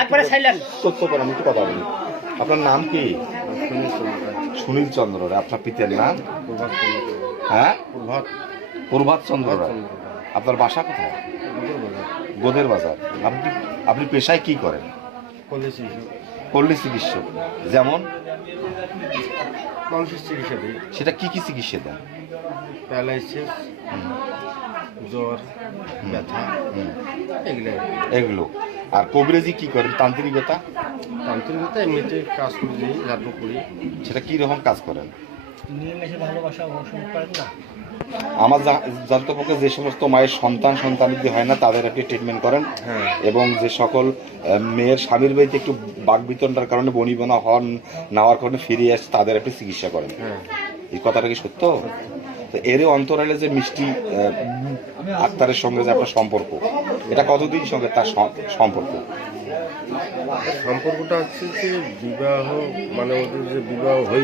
একবারে সাইলেন্ট সত্য করে আমি একটু কথা বলি। আপনার নাম কি? সুনীল চন্দ্র রায়। আপনার পিতার নাম? হ্যাঁ, প্রভাত চন্দ্র রায়। আপনার বাসা কোথায়? গোদের বাজার। আপনি পেশায় কি করেন? পল্লী চিকিৎসক। যেমন মানুষের চিকিৎসা দিই, সেটা কি কি চিকিৎসা দেন? প্যারালাইসিস, জ্বর, ব্যথা, এগুলো এগুলো। আর কবিরাজি কি করেন? তান্ত্রিকতা? তান্ত্রিকতা এমনিতে কাজ করে দিই, রাত্র করি। সেটা কি রকম কাজ করেন? ভালোবাসা অবশ্যই করেন না। আমার জানতে পক্ষে যে সমস্ত মায়ের সন্তানাদি হয় না তাদের আপনি ট্রিটমেন্ট করেন, এবং যে সকল মেয়ের স্বামীর বাড়িতে একটু বাকবিতণ্ডার কারণে বনিবনা হন নেওয়ার কারণে ফিরে আসে তাদের আপনি চিকিৎসা করেন। এই কথাটা কি সত্য? তো এর অন্তরালে যে মিষ্টি আক্তারের সঙ্গে যে আপনার সম্পর্ক, এটা কতদিন সঙ্গে তার সম্পর্ক? সম্পর্কটা হচ্ছে যে বিবাহ, মানে ওদের যে বিবাহ হয়ে